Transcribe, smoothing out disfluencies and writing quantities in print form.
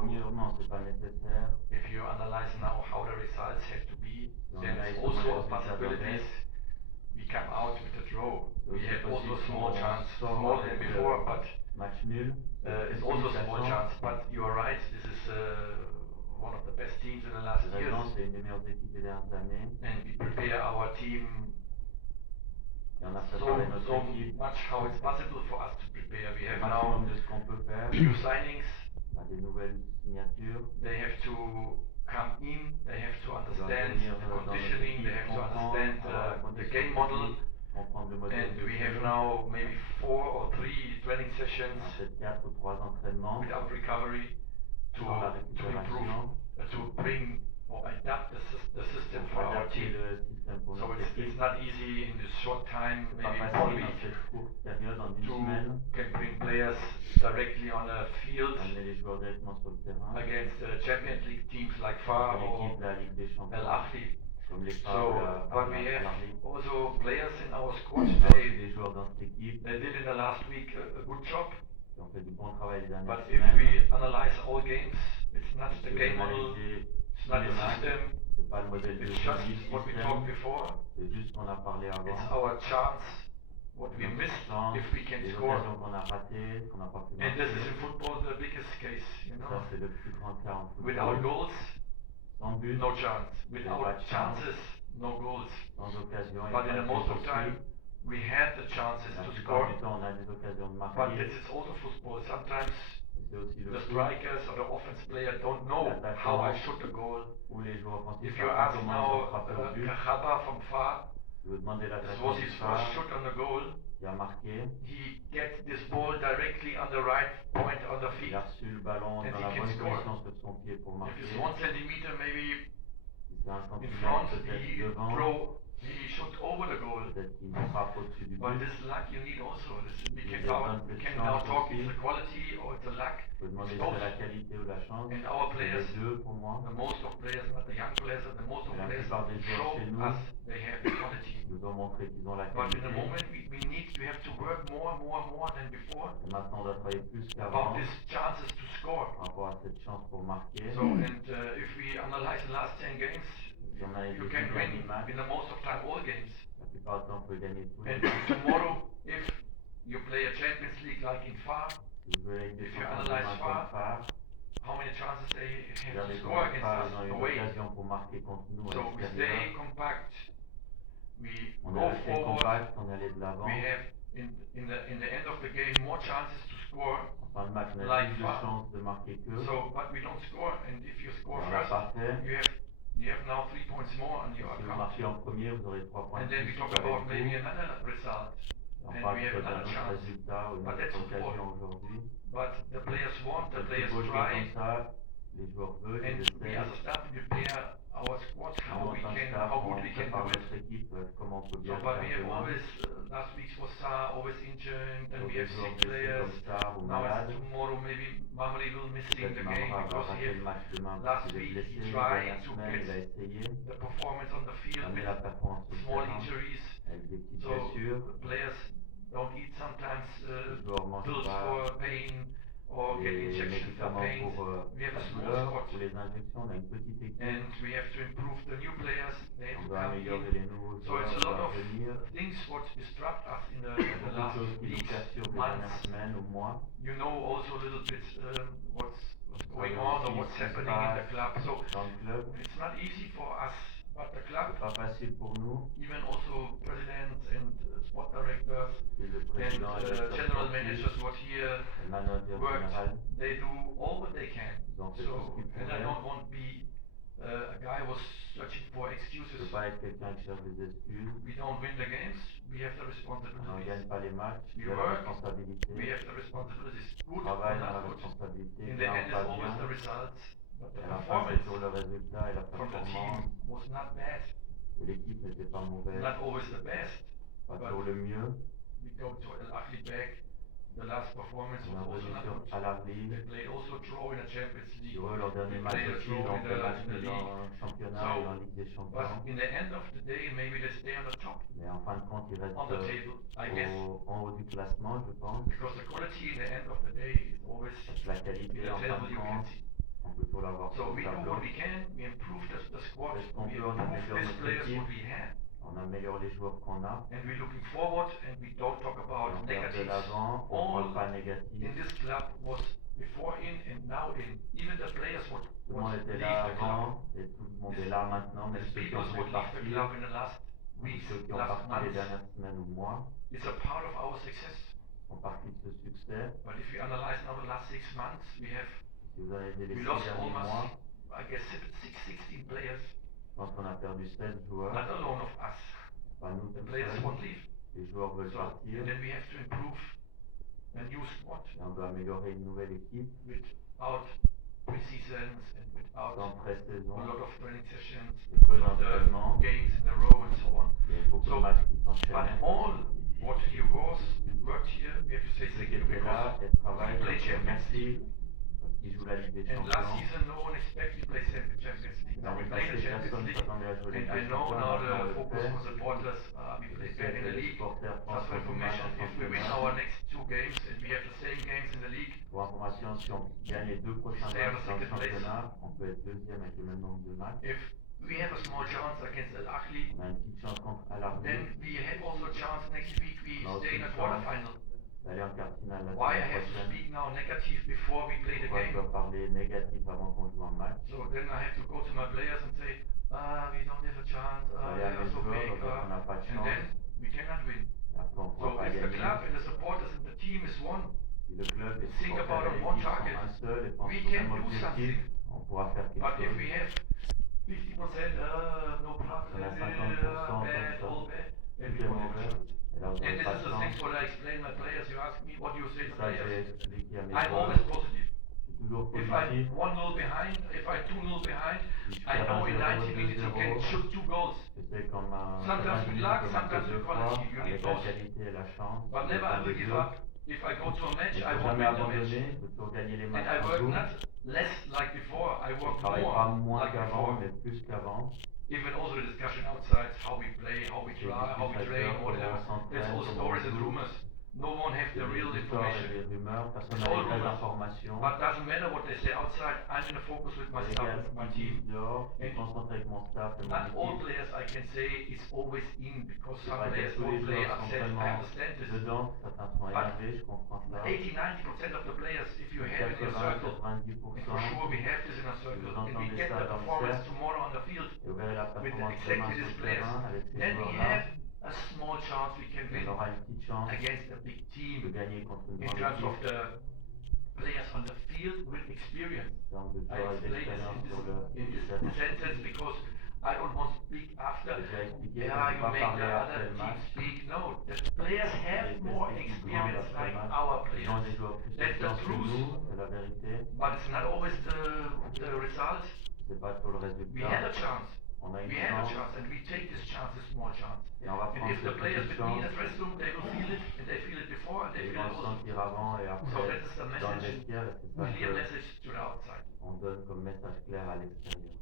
premièrement, c'est pas nécessaire. If you analyze now how the results have to be, Si on then analyse it's comment les also a résultats doivent possibilities. être, We come out with a draw. c'est We aussi have also a possible small qu'on chance, sort smaller than avec before, but match nul. it's also a small chance. But you are right. This is one of the best teams in the last years, Vraiment, c'est une des meilleures équipes des dernières années. and we prepare our team Et on a so préparé notre équipe much how it's possible for us to prepare. We au have now maximum de ce qu'on peut faire. new signings. On a des nouvelles signatures. They have to come in. They have to Ils doivent understand venir the dans notre conditioning. They équipe, have to comprendre understand la the condition game model. physique, comprendre le modèle And de we jeu. have now maybe 4 or 3 training On sessions a peut-être 4 ou 3 entraînements without recovery to dans la improve, récupération to bring or adapt the system pour for our adapter team. le système pour So notre it's équipe. not easy in this short time, C'est pas maybe 1 facile dans week, cette courte période, en une to semaine, can bring players directly on a field d'amener les joueurs directement sur le terrain against Champions League teams like contre FAR l'équipe or de la Ligue des Champions, Al Ahly. comme les So, Phares but we have Al-Ahly. also players in our squad. On a aussi They des joueurs dans cette équipe did in the last week a good job. qui ont fait du bon travail les dernières But if semaines. we analyze all games, it's not Si the vous game model, analysez it's tous not les the matchs, system, c'est pas le modèle de it's jeu just du what we talked système, before. c'est juste ce qu'on a parlé It's avant. our chance, what we Notre missed chance, if we can les score. occasions qu'on a ratées, qu'on n'a pas pu And this is marquer. in football the biggest case, you Ça, know. c'est le plus grand cas en Without football. goals, Sans but, no chance. pas de Without chance. chances, no goals. sans occasion, il n'y a But pas in de the most but of time, aussi. we had the chances La to plupart score. du temps, on a des occasions de But marquer. this is also football. Sometimes C'est aussi le the foot strikers or the offense player don't know how I shoot the goal. où les joueurs offensifs If you savent ask comment ils now vont frapper au but. Kahaba from far, Si vous demandez this l'attaquant was du his first Phare shot on the goal. qui a marqué, He gets this ball directly on the right point on the il feet. a reçu le ballon And dans he la can bonne score. position sur son pied pour If marquer. it's 1 centimeter maybe Si c'est un in front, centimètre peut-être he devant, shot over the goal. peut-être qu'il frappe au-dessus du But but. this luck you need also. We Il can, y a besoin de we cette can now chance talk aussi. it's the quality or it's the luck. Je peux demander si Both. c'est la qualité ou la chance. And our C'est players, les deux pour moi. the most of players, not the young players, but the most of La players plupart des joueurs show chez nous us they have the quality. nous ont montré qu'ils ont la But in qualité. the moment we have to work more than before Et maintenant, on doit travailler plus about qu'avant these chances to score. par rapport à cette chance pour marquer. So and if we analyze the last 10 games, Si on a les you 10 can win derniers matchs, in the most of time all games. la plupart du temps, on peut gagner tous les And matchs. tomorrow, if you play a Champions League like in FAR, Si vous voulez des if you champions analyze demain comme Phare, how many chances they have to regardez score comment against Phare us ils ont eu away. l'occasion pour marquer contre nous à So we stay l'extérieur. compact. We On go est resté forward. compact, on est allé de l'avant. We have in the end of the game more chances to score. En fin de match, on a Like plus de Phare. chances de marquer qu'eux. So, but we don't score. And if you Et score on l'a first, pas fait. you have now 3 points more on your Si vous account. marquez en premier, vous aurez 3 points And de then we plus talk avec about maybe vous. another result. On and parle we have peut-être d'un another autre chance. résultat ou une But autre that's occasion football. aujourd'hui. But the players want, the Le players football qui est try. comme ça, les joueurs veulent, And ils we essaient. as a staff we prepare our squad Nous, how en we tant que can, staff, how on good we can prépare do it. notre équipe, comment on peut So, bien le but we faire have demain. always last week was always injured, then Donc, we les have joueurs sick blessés players. comme ça ou Now malades. it's tomorrow maybe Mamri will missing Peut-être the game Mamra va because he rater le has match demain parce last qu'il est week blessé. he La tried dernière to semaine, il a get essayé the performance on the field d'amener with la performance sur le small terrain injuries. avec des petites So blessures. players don't eat sometimes Les joueurs mangent pills pas for pain or get les injections for médicaments pain. pour We have la a small douleur squad. ou les injections. On a une petite équipe. And we have to improve the new players. They have On to doit come améliorer in. les nouveaux So joueurs it's qui a lot doivent of venir. things what distract us in the Beaucoup de last choses qui nous weeks, perturbent les dernières months. semaines ou mois. You know also a little bit what's going savez on or aussi what's ce qui se happening in the passe club. So dans le club. it's not easy for us, but the club, C'est pas facile pour nous. even also president and sport directors Et le and président et le general sportif, managers what here le manager worked, général, they do all what they can. ils ont fait tout ce So, qu'ils and I pouvaient. don't want to be a guy who was searching for Je ne excuses. veux pas être quelqu'un qui cherche des excuses. We don't win the games, we have the On ne responsibilities. gagne pas les matchs. We Il y a la work, responsabilité. We have the responsibilities, On good or travaille dans la not good. responsabilité. In the Bien end, ou it's pas always the bien. results, but the Et à la fin, c'est performance toujours le résultat et la from the performance. team was not bad, Et l'équipe n'était pas mauvaise. not always the best. Pas but toujours le mieux. We go to Al Ahly back. The last performance On was est also revenu not sur good. Al-Ahly. They played also a draw in the Champions League. Sur eux, leur dernier They match played a aussi, draw ils ont in fait match the nul league. dans le championnat So, et en Ligue des Champions. But in the end of the day, maybe they stay on the top, Mais en fin de compte, ils restent on the table, I guess. en haut du classement, je pense. Because the quality in the end of the day is always La in qualité, the en fin table de you can compte, see. peut toujours l'avoir sur So le we do tableau. what we can, we improve the squad, Est-ce qu'on we peut, on improve améliore these notre players équipe, what we have, on améliore les joueurs qu'on a, and we're looking forward and we don't talk et about on regarde de negatives. l'avant, on ne parle pas négatif. In this club was before in and now in. Even the players would Tout le monde était leave là the club. avant, et tout le monde est là maintenant, même These ceux qui ont people voulu would leave the partir, club in the last ou weeks, ceux qui ont last parti les months. dernières semaines ou mois, It's a part of our success. font partie de ce succès. But if we analyze now the last 6 months, Si vous analysez les we 6 lost derniers almost, mois, I guess, 16 players. je pense qu'on a perdu 16 joueurs, Not alone of us. pas nous The tout players seuls. won't leave. Les joueurs veulent So, partir, and then we have to improve a new squad et on doit améliorer une nouvelle équipe, without pre-seasons and without sans a pré-saison, lot of training sessions, et peu because of the d'entraînement, games in a row and so on. il y a beaucoup de So, matchs qui But s'enchaînent. all what he was and worked here, we have to say Ceux thank qui you étaient là because et travaillent, we play donc Champions League. merci, parce qu'ils jouent la Ligue des And last Champions. season, no one expected to play Champions League. Now we L'année play the passée, Champions personne ne League, s'attendait à jouer la and Ligue I des know Champions, now maintenant on the le focus fait. for supporters. We Je play sais back que in the les league. supporters Just pensent for au match information, en if we win championnat. our next 2 games and we have the same games in the league, Pour information, si on gagne les 2 prochains Stay on matchs the dans le second place. championnat, on peut être deuxième avec le même nombre de matchs. if we have a small chance against Al Ahly, On a une petite chance contre Al Ahly then we have also a chance next week we No, stay in a it's quarterfinal. d'aller en quart finale la Why I semaine have to prochaine. speak now negative before we play the Pourquoi je game? dois parler négatif avant qu'on joue un match? So then I have to go to my players and say, we don't have a chance, Je vais aller they à are mes so joueurs, big, leur dire qu'on n'a pas de and chance, then we cannot win. et après on ne So pourra pas if the gagner. club and the supporters and the team is one, Si le club et think les about supporters et one l'équipe target. sont un seul et pensent We au can même do objectif, something. on pourra faire quelque But if chose. we have 50%, no problem, On a 50% bad, comme all ça. bad, then Tout we est don't have mauvais, chance. et là vous And n'avez this pas is de the thing chance. what I explain my players. You ask me what do you say to Ça, j'ai players. expliqué à mes I'm joueurs. always positive. Je suis toujours If I'm positif. 1-0 behind, if I'm 2-0 behind, Si je I perds know in 1-0, 90 minutes you can 2-0, shoot 2 goals. je sais qu'en Sometimes with luck, sometimes with quality. You need avec la both. qualité et la chance. But never I will give up. If I go to a match, Il I ne faut won't jamais win the match. abandonner, il faut toujours gagner les And matchs I qu'on work joue. not less like before, I Je work ne travaille pas more moins like qu'avant, before. mais plus qu'avant. Even also the discussion outside, how we play, how we J'ai try, how we discuté train, comment whatever. on s'entraîne, That's all comment on stories and joue. rumors. No one has Il y the a real des histoires et information. des rumeurs, personne It's n'a all les vraies rumors. informations. But doesn't matter what they say outside, I'm in a focus with my Les staff, gars, with my ce qu'ils team. disent dehors, je suis And concentré avec mon staff et mon Not all équipe. players I can say is always in because Je some sais pas players que tous les don't play joueurs sont upset. I vraiment understand this. dedans, certains sont énervés, je comprends ça. 80-90% of the players, if you have it in a circle, and for 80-90%, sure we have this in a circle, vous and we entendez get ça the dans le performance cercle, tomorrow on the field, et vous verrez la with performance exactly demain sur these le players, terrain avec ces then we joueurs-là. have a small chance we can On win aura une petite chance against a big de team gagner contre une in grande terms of équipe the players on the field with experience. en termes de I joueurs et explain d'expérience sur this in le this terrain. sentence because I don't want to speak after. J'ai déjà expliqué, Yeah, je ne you vais pas make the parler après other le team match. speak. No, the players have Les more équipes grandes experience après like le match, our ils ont players. des joueurs plus That's the d'expérience que truth. nous, c'est la vérité. But it's not always the result. C'est pas toujours le We had a résultat. chance. On a une We had a chance chance, and we take this chance, this small chance. et on va And prendre if the cette players petite with me in chance. the dressing room, they will feel it, and they feel it before, and they Ils feel vont it le also. sentir avant et So après that is the dans le message, vestiaire et c'est ça clear message to the outside. qu'on donne comme message clair à l'extérieur.